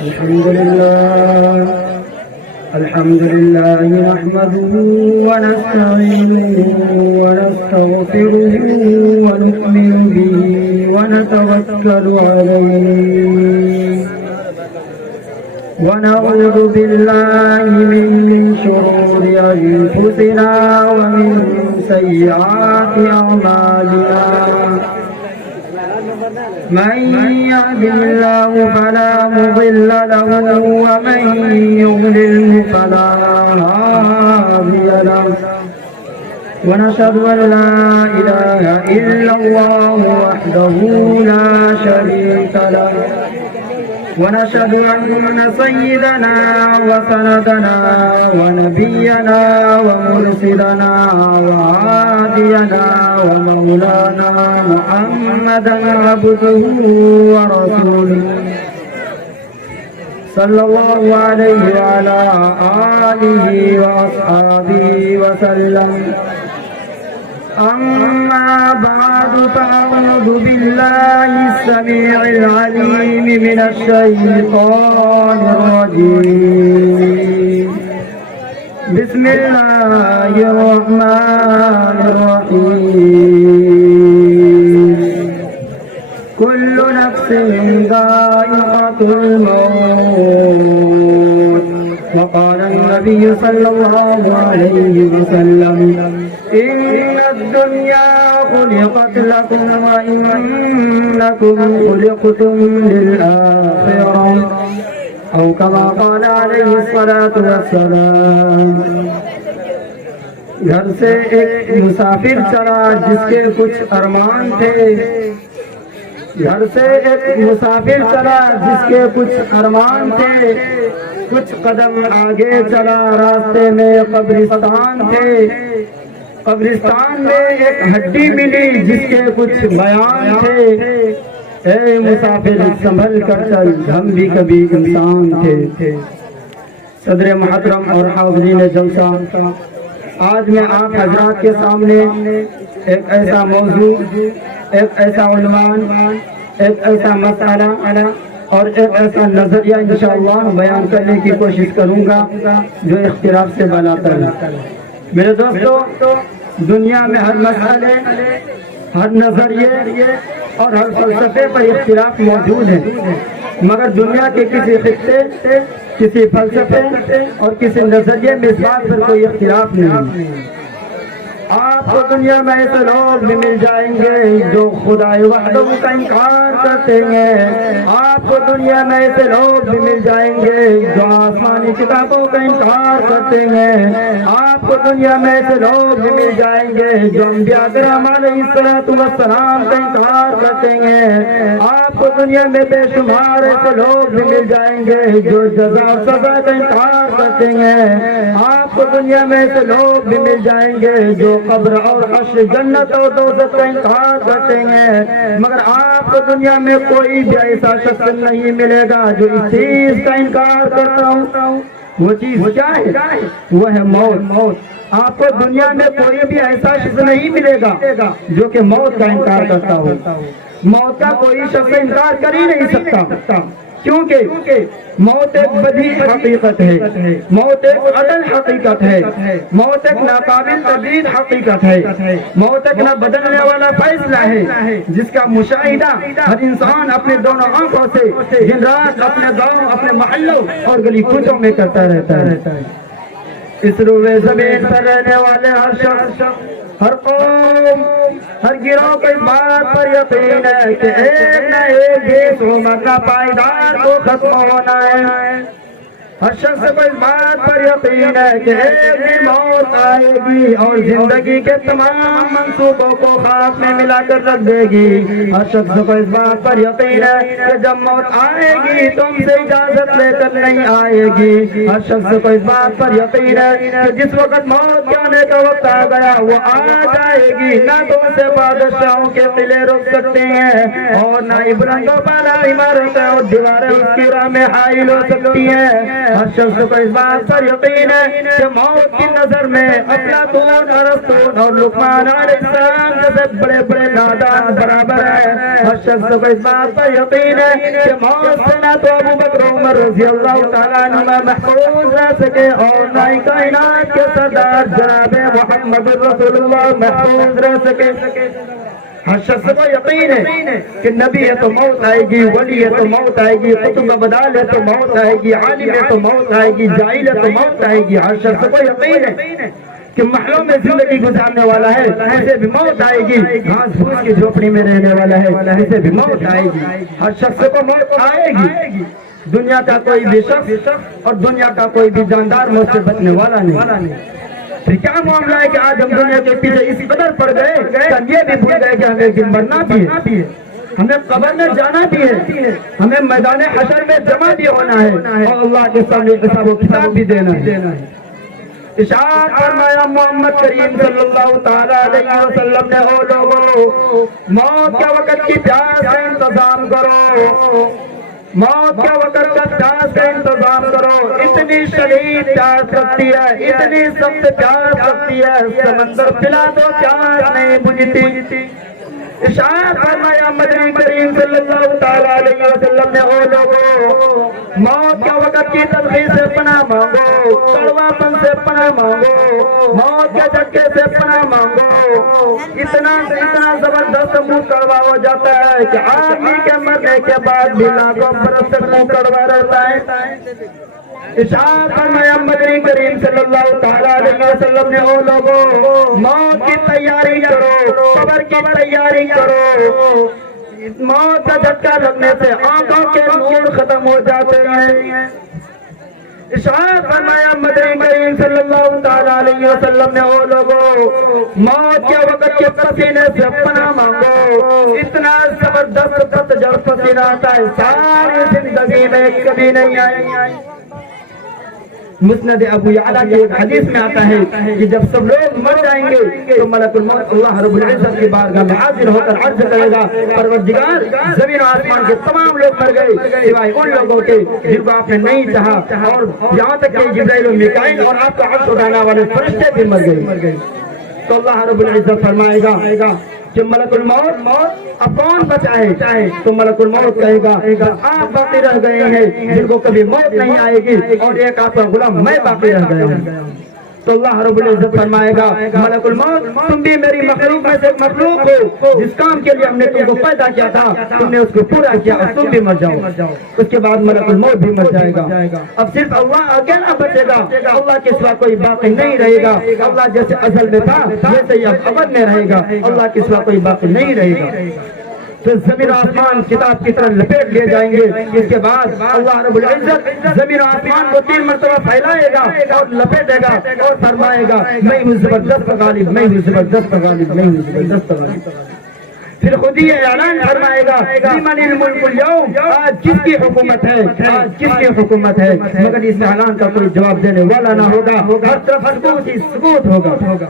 الحمد لله نحمده ونستعينه ونستغفره ونؤمن به ونتوكل عليه ونعوذ بالله من شرور أنفسنا ومن سيئات أعمالنا من يهد الله فلا مضل له ومن يضلل فلا هادي له ونشهد أن لا إله إلا الله وحده لا شريك له ونشهد أن سيدنا وسندنا ونبينا ومرشدنا وهادينا ومولانا محمدا عبده ورسوله صلى الله عليه وعلى آله وأصحابه وسلم. أما بعد فأعوذ بالله السميع العليم من الشيطان الرجيم. بسم الله الرحمن الرحيم. كل نفس ذائقة الموت. وقال النبي صلى الله عليه وسلم إن الدنيا خلقت لكم وإنكم خلقتم للآخرة أو كما قال عليه الصلاة والسلام. گھر سے ایک مسافر چلا جس کے کچھ ارمان تھے. گھر سے ایک مسافر چلا جس کے کچھ ارمان تھے. کچھ قدم آگے چلا راستے میں قبرستان تھے. قبرستان میں ایک ہڈی ملی جس کے کچھ بیان تھے. اے مسافر سنبھل کر چل ہم بھی کبھی انسان تھے. صدر محترم اور حاضرین جلسہ، آج میں آپ حضرات کے سامنے ایک ایسا موضوع، ایک ایسا عنوان، ایک ایسا مسئلہ اور ایک ایسا نظریہ انشاءاللہ بیان کرنے کی کوشش کروں گا جو اختلاف سے بالا ہے. میرے دوستو، دنیا میں ہر مسئلے، ہر نظریے اور ہر فلسفے پر اختلاف موجود ہے، مگر دنیا کے کسی خطے، کسی فلسفے اور کسی نظریے میں اس بات پر کوئی اختلاف نہیں. آپ کو دنیا میں ایسے لوگ بھی مل جائیں گے جو خدائے وحدہ کا انکار کرتے ہیں. آپ کو دنیا میں ایسے لوگ بھی مل جائیں گے جو آسمانی کتابوں کا انکار کرتے ہیں. آپ کو دنیا میں ایسے لوگ بھی مل جائیں گے جو انبیاء کرام علیہ السلام کا انکار کرتے ہیں. آپ کو دنیا میں بے شمار ایسے لوگ بھی مل جائیں گے جو جزا اور سزا کا انکار کرتے ہیں. آپ کو دنیا میں ایسے لوگ بھی مل جائیں گے جو قبر اور حشر، جنت اور دوزخ کا انکار کرتے ہیں. مگر آپ کو دنیا میں کوئی بھی ایسا شخص نہیں ملے گا جو اس چیز کا انکار کرتا ہوں. وہ چیز کیا ہے؟ وہ ہے موت. آپ کو دنیا میں کوئی بھی ایسا شخص نہیں ملے گا جو کہ موت کا انکار کرتا ہو. موت کا کوئی شخص انکار کر ہی نہیں سکتا، کیونکہ موت ایک بدیع حقیقت ہے، موت ایک عدل حقیقت ہے، موت ایک ناقابل تبدیل حقیقت ہے، موت ایک نہ بدلنے والا فیصلہ ہے جس کا مشاہدہ ہر انسان اپنے دونوں آنکھوں سے دن رات اپنے گاؤں، اپنے محلوں اور گلی کوچوں میں کرتا رہتا ہے. اس روئے زمین پر رہنے والے ہر شخص، ہر قوم، ہر گروہ کو اس بات پر یقین ہے کہ ایک نہ ایک اس عمر کا پائیدار کو ختم ہونا ہے. ہر شخص کو اس بات پر یقین ہے کہ ایک بھی موت آئے گی اور زندگی کے تمام منصوبوں کو خاک میں ملا کر رکھ دے گی. ہر شخص کو اس بات پر یقین ہے کہ جب موت آئے گی تم سے اجازت لے کر نہیں آئے گی. ہر شخص کو اس بات پر یقین ہے کہ جس وقت موت کے آنے کا وقت آ گیا وہ آ جائے گی. نہ تو اسے بادشاہوں کے قلعے روک سکتے ہیں اور نہ ابرنگوں پر عمارتیں اور دیواریں اس کی راہ میں حائل ہو سکتی ہیں. ہر شخص کو اس بات پر یقین ہے کہ موت کی نظر میں افلاطون ارسطو اور لقمان علیہ السلام جیسے بڑے بڑے نادان برابر ہے. ہر شخص کو اس بات پر یقین ہے کہ موت سے نہ تو ابو بکر عمر رضی اللہ تعالیٰ عنہ محفوظ رہ سکے اور نہ ہی کائنات کے سردار جناب محمد رسول اللہ محفوظ رہ سکے. ہر شخص کو یقین ہے کہ نبی ہے تو موت آئے گی, ولی ہے تو موت آئے گی, قطب بدال ہے تو موت آئے گی, عالم ہے تو موت آئے گی, جاہل ہے تو موت آئے گی. ہر شخص کو یقین ہے کہ محلوں میں زندگی گزارنے والا ہے, اسے بھی موت آئے گی. گھاس پھوس کی جھوپڑی میں رہنے والا ہے, اسے بھی موت آئے گی. ہر شخص کو موت آئے گی. دنیا کا کوئی بھی شخص اور دنیا کا کوئی بھی جاندار موت سے بچنے والا نہیں. پھر کیا معاملہ ہے کہ آج ہم دنیا کے پیچھے اس قدر پڑ گئے کہ ہم یہ بھی بھول گئے کہ ہمیں ایک دن مرنا بھی ہے, ہمیں قبر میں جانا بھی ہے, ہمیں میدان حشر میں جمع بھی ہونا ہے اور اللہ کے سامنے حساب و کتاب بھی دینا ہے. ارشاد فرمایا محمد کریم صلی اللہ تعالیٰ علیہ وسلم نے, او لوگو موت کے وقت کی پیاس کا انتظام کرو, موت کے وقت کا پیاس کا انتظام کرو. اتنی شدید پیاس لگتی ہے, اتنی سخت پیاس لگتی ہے, سمندر پلا دو پیاس نہیں بجھتی. ارشاد فرمایا مدنی کریم صلی اللہ تعالیٰ علیہ وسلم نے, او لوگو موت کے وقت کی تلخی سے پناہ مانگو, کڑوا پن سے پناہ مانگو, موت کے جھٹکے سے پناہ مانگو. اتنا زبردست منہ کڑوا ہو جاتا ہے کہ آدمی کے مرنے کے بعد بھی لاکھوں برس تک منہ کڑوا رہتا ہے. ارشاد فرمایا مدنی کریم صلی اللہ تعالیٰ علیہ وسلم نے, او لوگو موت کی تیاری کرو, قبر کی تیاری کرو. موت کا جھٹکا لگنے سے آنکھوں کے نور ختم ہو جاتے ہیں. ارشاد فرمایا مدنی کریم صلی اللہ تعالیٰ علیہ وسلم نے, او لوگو موت کے وقت کے پسینے سے پناہ مانگو. اتنا زبردست پتجھڑ پسینہ آتا ہے ساری زندگی میں کبھی نہیں آئی. مسند ابو یعلا کی ایک حدیث میں آتا ہے کہ جب سب لوگ مر جائیں گے تو ملک الموت اللہ رب العزت کی بارگاہ میں حاضر ہو کر عرض کرے گا, پروردگار زمین و آسمان کے تمام لوگ مر گئے سوائے ان لوگوں کے جن کو آپ نے نہیں چاہا, اور یہاں تک کہ جبرائیل و میکائیل اور آپ کا عرش اٹھانے والے فرشتے بھی مر گئے. تو اللہ رب العزت فرمائے گا کہ ملک الموت اب کون بچائے, تو ملک الموت کہے گا آپ باقی رہ گئے ہیں جن کو کبھی موت نہیں آئے گی, اور ایک آپ کا غلام میں باقی رہ گیا ہوں. تو اللہ رب العزت فرمائے گا ملک الموت تم بھی میری مخلوق میں سے مخلوق ہو, جس کام کے لیے ہم نے تم کو پیدا کیا تھا تم نے اس کو پورا کیا, اور تم بھی مر جاؤ. اس کے بعد ملک الموت بھی مر جائے گا. اب صرف اللہ اکیلا بچے گا, اللہ کے سوا کوئی باقی نہیں رہے گا. اللہ جیسے ازل میں تھا ویسے ہی اب ابد میں رہے گا, اللہ کے سوا کوئی باقی نہیں رہے گا. پھر زمین و آسمان کتاب کی طرح لپیٹ لیے جائیں گے. اس کے بعد اللہ رب العزت زمین و آسمان کو 3 مرتبہ پھیلائے گا اور لپیٹے گا اور فرمائے گا میں ہوں زبردست غالب, میں ہوں زبردست غالب, میں ہوں زبردست غالب. پھر خود ہی اعلان فرمائے گا لمن الملک اليوم, آج کس کی حکومت ہے, آج کس کی حکومت ہے. مگر اس اعلان کا کوئی جواب دینے والا نہ ہوگا, ہر طرف سکوت ہی سکوت ہوگا.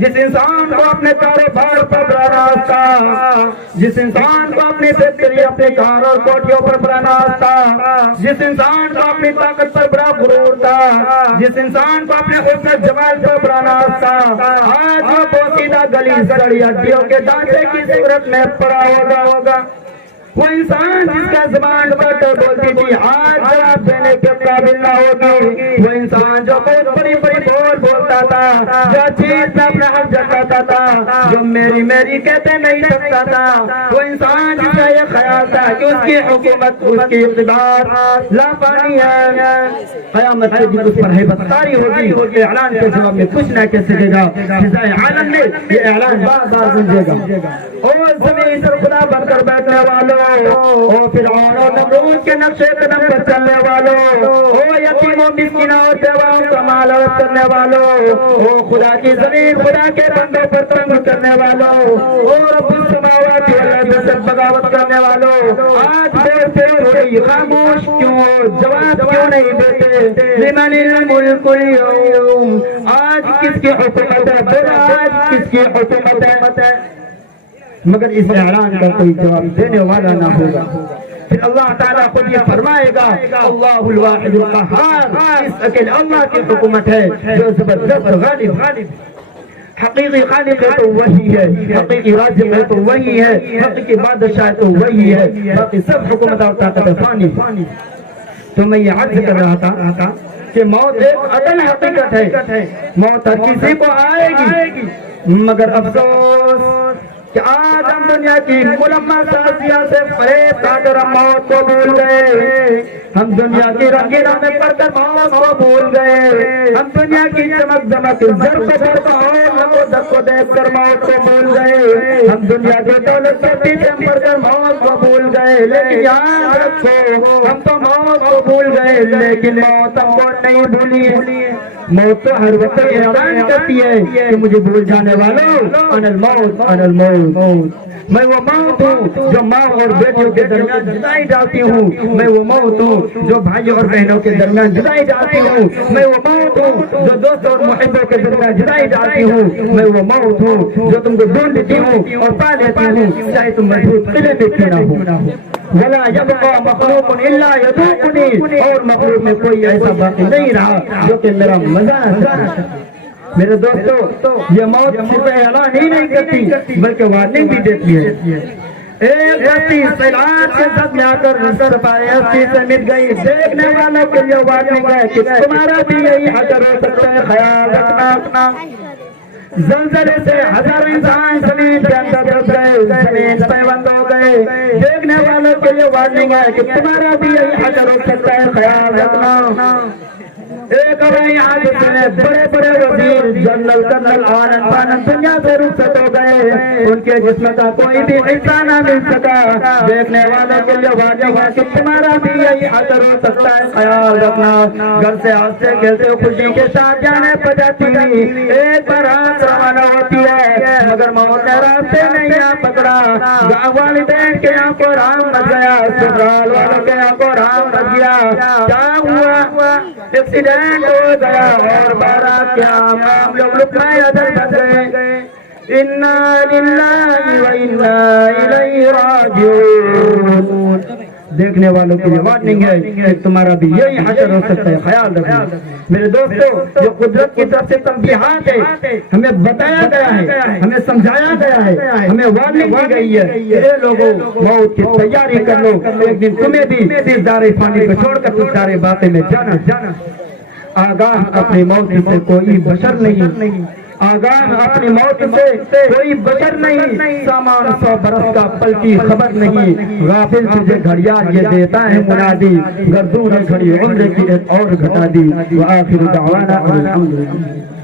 جس انسان کو اپنے کاروبار پر بڑا راز تھا, جس انسان کو اپنی فیکٹری اپنے کار اور کوٹھیوں پر بڑا راز تھا, جس انسان کو اپنی طاقت پر بڑا غرور تھا, جس انسان کو اپنے حسن جمال پر بڑا راز تھا, آج وہ پوشیدہ گلی سڑی ہڈیوں کے ڈانچے کی صورت میں پڑا ہوگا. وہ انسان جس کا زبان بٹ بولتی تھی آج جواب دینے کے قابل نہ ہوگی. وہ انسان جو بہت بڑی بڑی بول بولتا تھا, جو چیز میں اپنا حق جتاتا تھا, جو میری میری کہتے نہیں سکتا تھا, وہ انسان جس کا یہ خیال تھا کہ اس کی حکومت اس کی اقتدار لا پانی ہے, قیامت کے دن اس پر ہیبت طاری ہوگی. اعلان کے جواب میں کچھ نہ کہہ سکے گا. فضائے عالم میں یہ اعلان بار بار گونجے گا. اور زمین پر خدا بن کر بیٹھنے والوں, او فرعون اور نمرود کے نقش قدم پر چلنے والوں, او یتیموں مسکینوں اور بیواؤں کا مال عوض کرنے والوں, او خدا کی زمین خدا کے بندوں پر تنگ کرنے والوں, او رب السماوات والارض سے بغاوت کرنے والوں, آج بولتے تھوڑی خاموش کیوں ہو, جواب کیوں نہیں دیتے. لمن الملک اليوم, آج کس کی حکومت ہے, بولا آج کس کی حکومت ہے. مگر اس اعلان کا کوئی جواب دینے والا نہ ہوگا. پھر اللہ تعالیٰ خود یہ فرمائے گا اللہ الواحد القہار، اس اکیلے اللہ کی حکومت ہے جو زبردست غالب حقیقی خالق ہے تو وہی ہے، حقیقی رازق ہے تو وہی ہے، حقیقی بادشاہ ہے تو وہی ہے، باقی سب حکومت اور طاقت فانی۔ تو میں یہ عرض کر رہا تھا کہ موت ایک عدل حقیقت ہے، موت ہر کسی کو آئے گی، مگر افسوس کہ آج ہم دنیا کی ملمہ سازیہ سے فریب کھا کر ہم موت کو بھول گئے، ہم دنیا کی رنگینوں میں پڑھ کر موت کو بھول گئے، ہم دنیا کی چمک دمک ضرب کو دیکھ کر موت کو بھول گئے، ہم دنیا کے دولت کے پیچھے پڑھ کر موت کو بھول گئے، لیکن یاد رکھو ہم تو موت کو بھول گئے لیکن موت ہم کو نہیں بھولی۔ موت تو ہر وقت اعلان کرتی ہے کہ مجھے بھول جانے والوں انا الموت انا الموت، میں وہ موت ہوں جو ماں اور بیٹیوں کے درمیان جدائی ڈالتی ہوں، میں وہ موت ہوں جو بھائیوں اور بہنوں کے درمیان جدائی ڈالتی ہوں، میں وہ موت ہوں جو دوستوں اور محبوں کے درمیان جدائی ڈالتی ہوں، میں وہ موت ہوں جو تم کو ڈھونڈ لیتی ہوں اور پا لیتی ہوں چاہے تم مضبوط قلعے میں کیوں نہ ہو۔ ولا يبقى مخلوق الا يذوقني، اور مخلوق میں کوئی ایسا باقی نہیں رہا جو کہ میرا مزہ ہے۔ میرے دوستو یہ موت صرف اعلان ہی نہیں کرتی بلکہ وارننگ بھی دیتی ہے۔ ایک بستی سیلاب کے ساتھ میں آ کر سرپائے ہستی سے مٹ گئی، دیکھنے والوں کے لیے وارننگ ہے کہ تمہارا بھی یہی حشر ہو سکتا ہے، خیال رکھنا۔ زلزلے سے ہزاروں انسان زمین کے اندر دب گئے، زمین پیوند ہو گئے، دیکھنے والوں کے لیے وارننگ ہے کہ تمہارا بھی یہی حشر ہو سکتا ہے، خیال رکھنا۔ ایک ہوائی حادثے میں بڑے بڑے وزیر جنرل کرنل آنند بانند دنیا سے رخصت ہو گئے، ان کے جسم کا کوئی بھی حصہ نہ مل سکا، دیکھنے والوں کے لیے واجب ہے کہ تمہارا بھی یہی حشر ہو سکتا ہے، خیال رکھنا۔ گھر سے ہنستے کھیلتے خوشی کے ساتھ جانے پجاتی ایک بار ہاتھ روانہ ہوتی ہے مگر موت نے راستے نہیں آ پکڑا، گاؤں والدین کے یہاں کو رام بچ گیا، سسرال والوں کے یہاں کو رام بچ گیا، کیا ہوا؟ ایکسیڈنٹ ہو گیا اور بارات کے عام لوگ لکمائے ادھر بچ گئے۔ انا للہ و انا الیہ راجعون۔ دیکھنے والوں کے لیے وارننگ ہے کہ تمہارا بھی یہی حشر ہو سکتا ہے، خیال رکھنا۔ میرے دوستو یہ قدرت کی طرف سے تنبیہات ہے، ہمیں بتایا گیا ہے، ہمیں سمجھایا گیا ہے، ہمیں وارننگ دی گئی ہے کہ اے لوگوں موت کی تیاری کر لو، ایک دن تمہیں بھی اس دار فانی کو چھوڑ کر سارے باطن میں جانا۔ آگاہ اپنی موت سے کوئی بشر نہیں، آگاہ اپنی موت سے کوئی بشر نہیں، سامان 100 برس کا پل کی خبر نہیں، غافل تجھے گھڑیال یہ دیتا ہے منادی، گردوں نے گھڑی عمر کی ایک اور گھٹا دی۔ وآخر دعوانا الحمدللہ۔